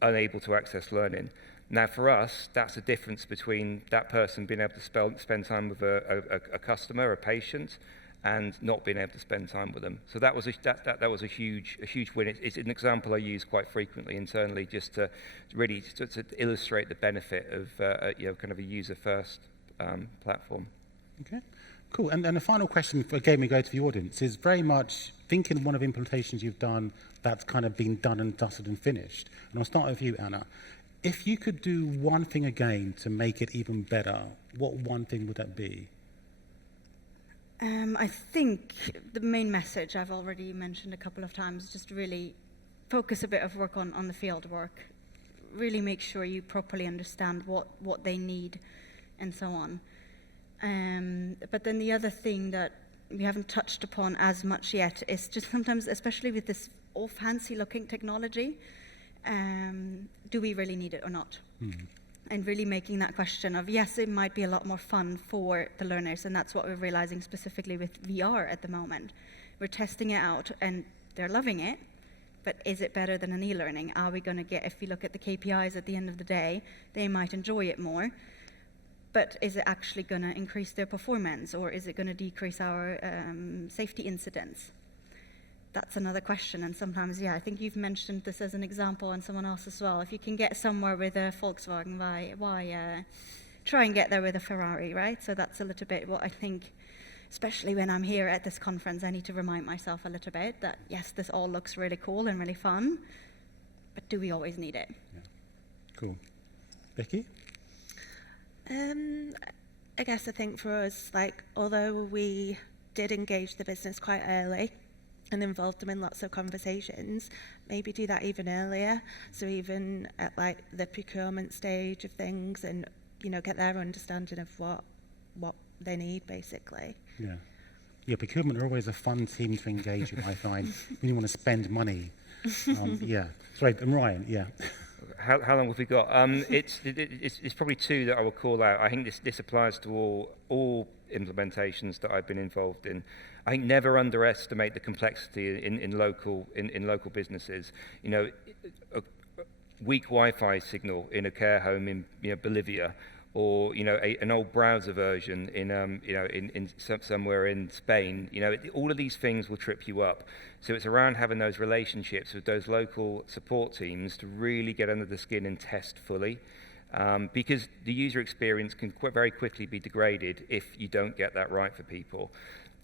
unable to access learning. Now, for us, that's the difference between that person being able to spend time with a customer, a patient, and not being able to spend time with them. So that was a huge win. It's an example I use quite frequently internally, just to really to illustrate the benefit of you know, kind of a user-first platform. Okay, cool. And the final question, again, we go to the audience, is very much thinking of one of the implementations you've done that's kind of been done and dusted and finished. And I'll start with you, Anna. If you could do one thing again to make it even better, what one thing would that be? I think the main message I've already mentioned a couple of times, just really focus a bit of work on the field work. Really make sure you properly understand what they need and so on. But then the other thing that we haven't touched upon as much yet is just sometimes, especially with this all fancy looking technology, do we really need it or not? Mm-hmm. And really making that question of, yes, it might be a lot more fun for the learners, and that's what we're realizing specifically with VR at the moment. We're testing it out, and they're loving it, but is it better than an e-learning? Are we going to get, if we look at the KPIs at the end of the day, they might enjoy it more, but is it actually going to increase their performance, or is it going to decrease our safety incidents? That's another question, and sometimes, yeah, I think you've mentioned this as an example, and someone else as well. If you can get somewhere with a Volkswagen, why try and get there with a Ferrari, right? So that's a little bit what I think, especially when I'm here at this conference, I need to remind myself a little bit that, yes, this all looks really cool and really fun, but do we always need it? Yeah. Cool. Becky? I guess I think for us, like, although we did engage the business quite early, and involved them in lots of conversations, maybe do that even earlier. So even at like the procurement stage of things, and, you know, get their understanding of what they need basically. Yeah. Yeah, procurement are always a fun team to engage with, I find, when you want to spend money. Yeah. Sorry, and Ryan, yeah. How long have we got? It's probably 2 that I will call out. I think this applies to all implementations that I've been involved in. I think never underestimate the complexity in local businesses. You know, a weak Wi-Fi signal in a care home in, you know, Bolivia, or, you know, an old browser version in somewhere in Spain. You know, all of these things will trip you up. So it's around having those relationships with those local support teams to really get under the skin and test fully. because the user experience can very quickly be degraded if you don't get that right for people.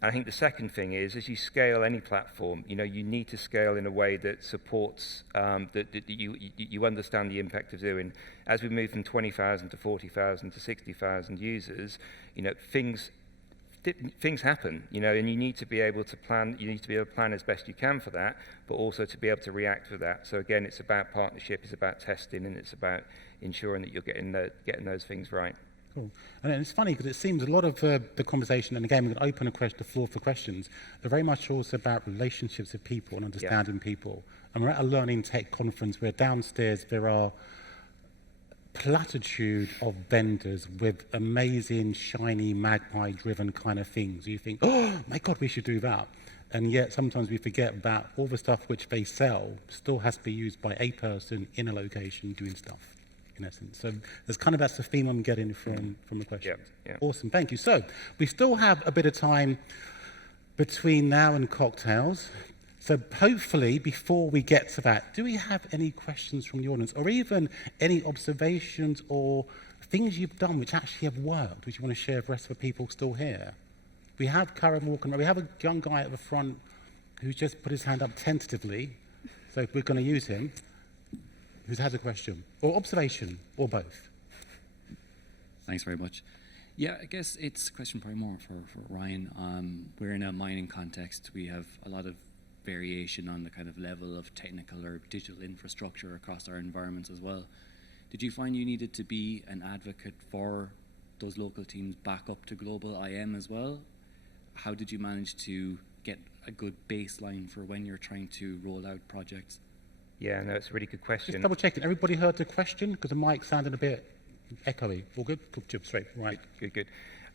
And I think the second thing is, as you scale any platform, you need to scale in a way that supports, that you understand the impact of doing. As we move from 20,000 to 40,000 to 60,000 users, things happen, and you need to be able to plan. You need to be able to plan as best you can for that, but also to be able to react to that. So again, it's about partnership, it's about testing, and it's about ensuring that you're getting those things right. Cool. And it's funny because it seems a lot of the conversation, and again, we're going to open the floor for questions, they're very much also about relationships with people and understanding people. And we're at a learning tech conference where downstairs there are platitude of vendors with amazing, shiny, magpie-driven kind of things. You think, oh my God, we should do that. And yet sometimes we forget that all the stuff which they sell still has to be used by a person in a location doing stuff, in essence. So that's the theme I'm getting from the question. Yeah. Awesome, thank you. So we still have a bit of time between now and cocktails. So hopefully, before we get to that, do we have any questions from the audience, or even any observations or things you've done which actually have worked, which you want to share with the rest of the people still here? We have Karen walking around. We have a young guy at the front who's just put his hand up tentatively, so we're going to use him, who has a question, or observation, or both. Thanks very much. Yeah, I guess it's a question probably more for Ryan. We're in a mining context. We have a lot of variation on the kind of level of technical or digital infrastructure across our environments as well. Did you find you needed to be an advocate for those local teams back up to global IM as well? How did you manage to get a good baseline for when you're trying to roll out projects? Yeah, no, it's a really good question. Just double checking. Everybody heard the question? Because the mic sounded a bit echoey. All good? Good, straight, right. Good.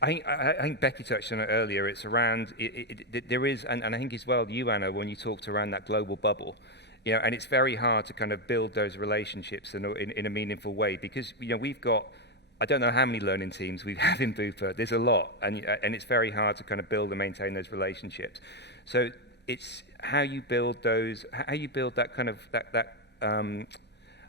I think Becky touched on it earlier. It's around, there is, and I think as well, you, Anna, when you talked around that global bubble, and it's very hard to kind of build those relationships in a meaningful way because, we've got, I don't know how many learning teams we have in Bupa. There's a lot, and it's very hard to kind of build and maintain those relationships. So it's how you build that kind of,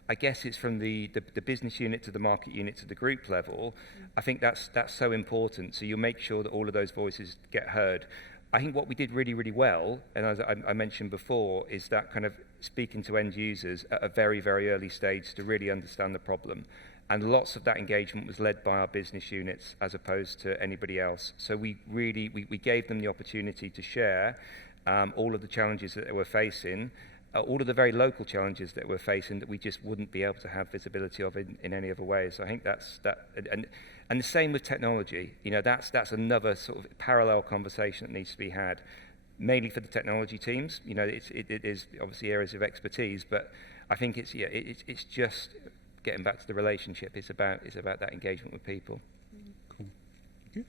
I guess it's from the business unit to the market unit to the group level. I think that's so important. So you make sure that all of those voices get heard. I think what we did really, really well, and as I mentioned before, is that kind of speaking to end users at a very, very early stage to really understand the problem. And lots of that engagement was led by our business units as opposed to anybody else. So we gave them the opportunity to share all of the challenges that they were facing, all of the very local challenges that we're facing that we just wouldn't be able to have visibility of in any other way. So I think that's that, and the same with technology. That's another sort of parallel conversation that needs to be had, mainly for the technology teams. It is obviously areas of expertise, but I think it's just getting back to the relationship. It's about that engagement with people. Cool. Thank you.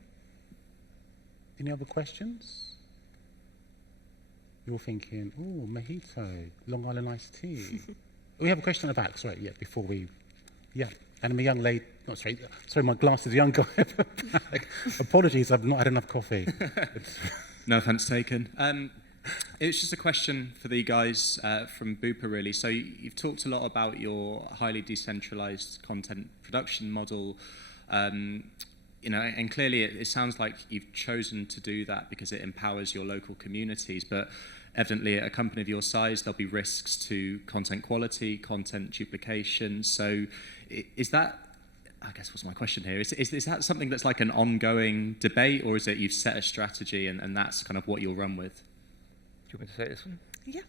Any other questions? You're thinking, oh, mojito, Long Island iced tea. We have a question at the back, sorry, before we, and I'm a young lady, sorry, my glasses, a young guy at the back. Apologies, I've not had enough coffee. No offense taken. It was just a question for the guys from Bupa, really. So you've talked a lot about your highly decentralized content production model. And clearly it sounds like you've chosen to do that because it empowers your local communities, but evidently at a company of your size, there'll be risks to content quality, content duplication. So is that, I guess what's my question here, is that something that's like an ongoing debate, or is it you've set a strategy and that's kind of what you'll run with? Do you want me to say this one? Yeah.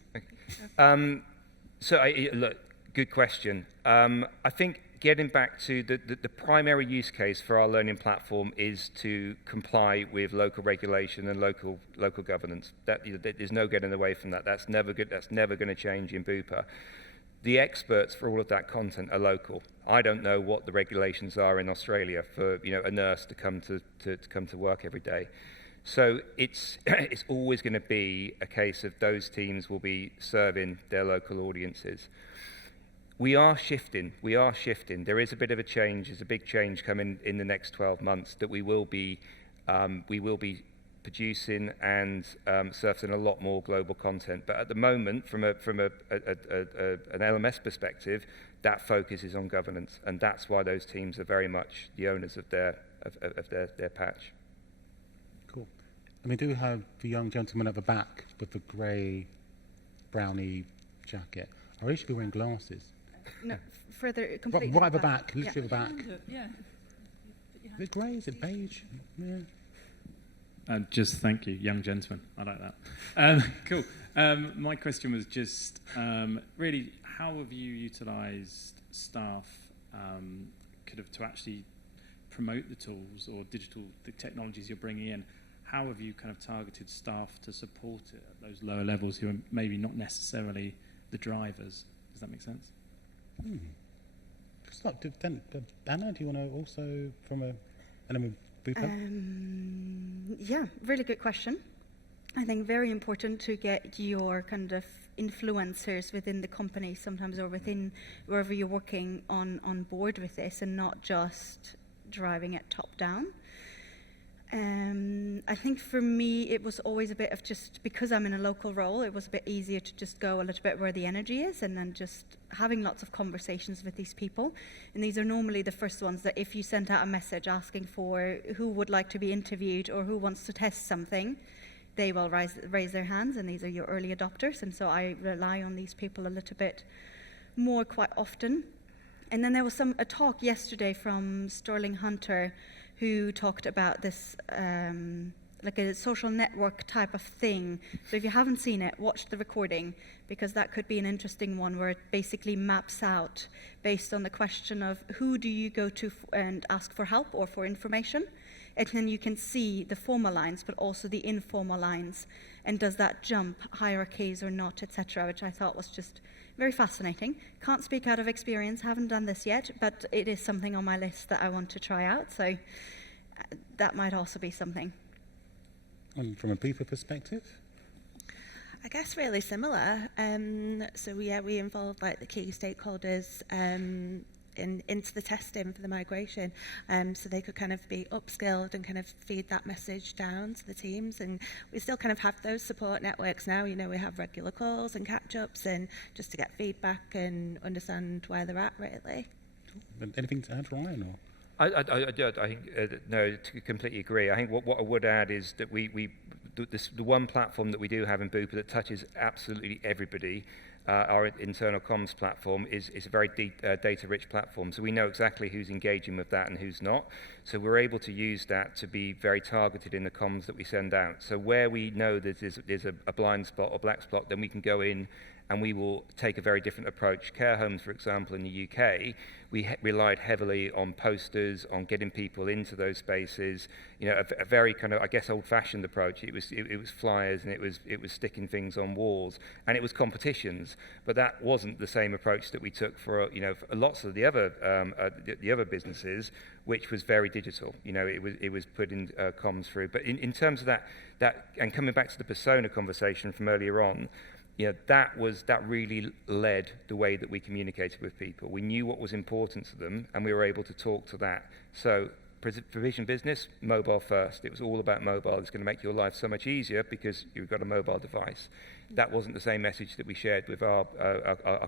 Okay. Look, good question. I think getting back to the primary use case for our learning platform is to comply with local regulation and local governance. There's no getting away from that. That's never good. That's never going to change in Bupa. The experts for all of that content are local. I don't know what the regulations are in Australia for a nurse to come to work every day. So it's always going to be a case of those teams will be serving their local audiences. We are shifting. There is a bit of a change. There's a big change coming in the next 12 months that we will be producing and surfacing a lot more global content. But at the moment, from an LMS perspective, that focus is on governance, and that's why those teams are very much the owners of their patch. Cool. And we do have the young gentleman at the back with the grey brownie jacket. I really should be wearing glasses. No, further, Right, completely. right at the back, literally at the back. Yeah. Is it grey? Is it beige? Yeah. Just thank you, young gentleman. I like that. Cool. My question was just really, how have you utilised staff to actually promote the tools or the technologies you're bringing in? How have you kind of targeted staff to support it at those lower levels who are maybe not necessarily the drivers? Does that make sense? Anna, do you want to also from a Yeah, really good question. I think very important to get your kind of influencers within the company sometimes, or within wherever you're working on board with this, and not just driving it top down. I think for me, it was always a bit of just, because I'm in a local role, it was a bit easier to just go a little bit where the energy is, and then just having lots of conversations with these people. And these are normally the first ones that if you sent out a message asking for who would like to be interviewed or who wants to test something, they will raise their hands, and these are your early adopters. And so I rely on these people a little bit more quite often. And then there was a talk yesterday from Sterling Hunter, who talked about this like a social network type of thing. So if you haven't seen it, watch the recording, because that could be an interesting one, where it basically maps out based on the question of who do you go to and ask for help or for information. And then you can see the formal lines, but also the informal lines. And does that jump hierarchies or not, etc., which I thought was just very fascinating. Can't speak out of experience, haven't done this yet, but it is something on my list that I want to try out. So that might also be something. And from a people perspective? I guess really similar. So we involved like the key stakeholders into the testing for the migration, so they could kind of be upskilled and kind of feed that message down to the teams. And we still kind of have those support networks now. You know, we have regular calls and catch-ups, and just to get feedback and understand where they're at, really. Anything to add, Ryan? Or? I think no, to completely agree. I think what I would add is that the one platform that we do have in Bupa that touches absolutely everybody, our internal comms platform, is a very data-rich platform. So we know exactly who's engaging with that and who's not. So we're able to use that to be very targeted in the comms that we send out. So where we know that there's a blind spot or black spot, then we can go in and we will take a very different approach. Care homes, for example, in the UK, we relied heavily on posters, on getting people into those spaces. You know, a very kind of, I guess, old-fashioned approach. It was flyers, and it was sticking things on walls, and it was competitions. But that wasn't the same approach that we took for for lots of the other businesses, which was very digital. You know, it was putting comms through. But in terms of that, and coming back to the persona conversation from earlier on. Yeah, that really led the way that we communicated with people. We knew what was important to them, and we were able to talk to that. So, provision business, mobile first. It was all about mobile. It's going to make your life so much easier because you've got a mobile device. That wasn't the same message that we shared with our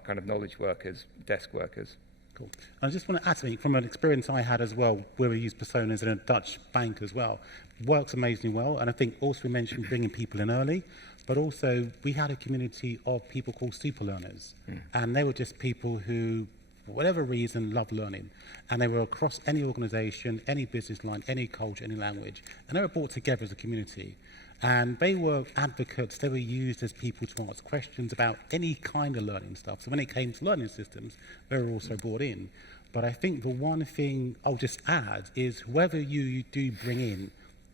kind of knowledge workers, desk workers. Cool. I just want to add something from an experience I had as well, where we use personas in a Dutch bank as well. Works amazingly well, and I think also we mentioned bringing people in early, but also we had a community of people called super learners, and they were just people who, for whatever reason, love learning, and they were across any organisation, any business line, any culture, any language, and they were brought together as a community. And they were advocates, they were used as people to ask questions about any kind of learning stuff. So when it came to learning systems, they were also brought in. But I think the one thing I'll just add is whoever you do bring in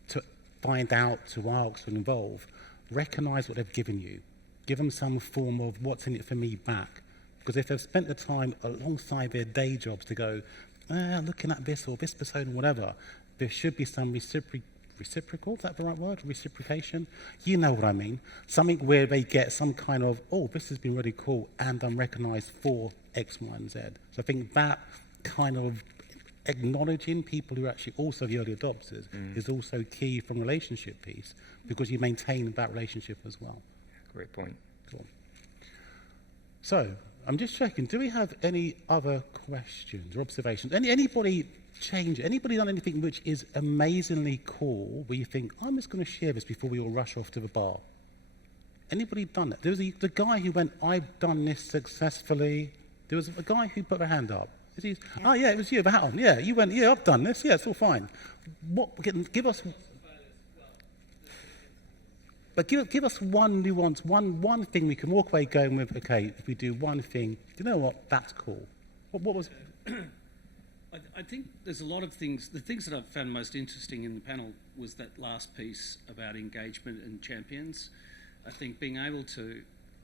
to find out, to ask, to involve, recognise what they've given you. Give them some form of what's in it for me back. Because if they've spent the time alongside their day jobs to go, looking at this or this persona or whatever, there should be some reciprocal, is that the right word? Reciprocation? You know what I mean. Something where they get some kind of, oh, this has been really cool, and I'm recognised for X, Y, and Z. So I think that kind of acknowledging people who are actually also the early adopters is also key from relationship piece, because you maintain that relationship as well. Great point. Cool. So, I'm just checking. Do we have any other questions or observations? Anybody change? Anybody done anything which is amazingly cool where you think, I'm just going to share this before we all rush off to the bar? Anybody done that? There was the guy who went, I've done this successfully. There was a guy who put their hand up. Oh, yeah, it was you, the hat on. Yeah, you went, yeah, I've done this. Yeah, it's all fine. Give us... But give us one nuance, one thing we can walk away going with, okay, if we do one thing, you know what, that's cool. What was... I think there's a lot of things. The things that I've found most interesting in the panel was that last piece about engagement and champions. I think being able to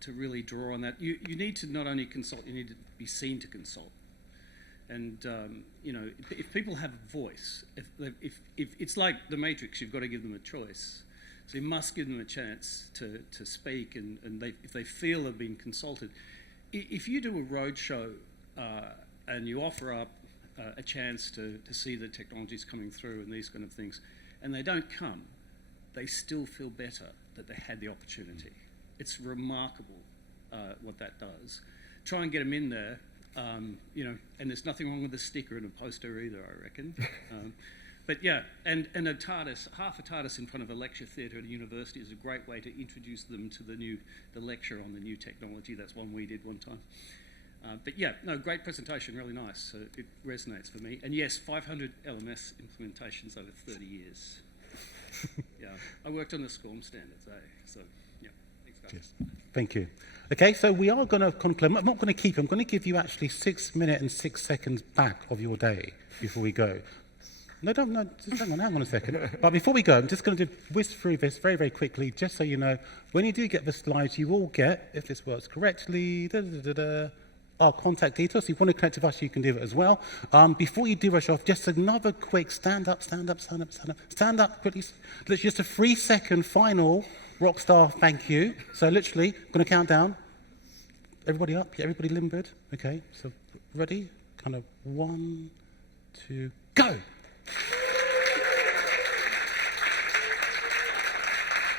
really draw on that, you need to not only consult, you need to be seen to consult. And you know, if people have a voice, if it's like the Matrix, you've got to give them a choice. So you must give them a chance to speak, and if they feel they've been consulted. If you do a roadshow and you offer up a chance to see the technologies coming through and these kind of things, and they don't come, they still feel better that they had the opportunity. It's remarkable what that does. Try and get them in there, you know, and there's nothing wrong with a sticker and a poster either, I reckon. But yeah, and a TARDIS, half a TARDIS in front of a lecture theatre at a university is a great way to introduce them to the lecture on the new technology. That's one we did one time. But yeah, no, great presentation, really nice. It resonates for me. And yes, 500 LMS implementations over 30 years. Yeah, I worked on the SCORM standards, so yeah, thanks guys. Yes. Thank you. Okay, so we are going to conclude. I'm not going to keep, I'm going to give you actually 6 minutes and 6 seconds back of your day before we go. No, just hang on a second. But before we go, I'm just going to whisk through this very, very quickly, just so you know, when you do get the slides, you will get, if this works correctly, our contact details. If you want to connect with us, you can do it as well. Before you do rush off, just another quick stand up quickly. Just a 3-second final rockstar thank you. So literally, I'm going to count down. Everybody up? Yeah, everybody limbered? Okay, so ready? Kind of 1, 2, go!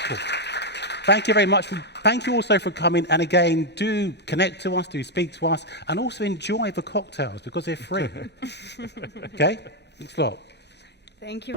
Cool. Thank you very much. Thank you also for coming. And again, do connect to us, do speak to us, and also enjoy the cocktails because they're free. Okay? Thanks a lot. Thank you.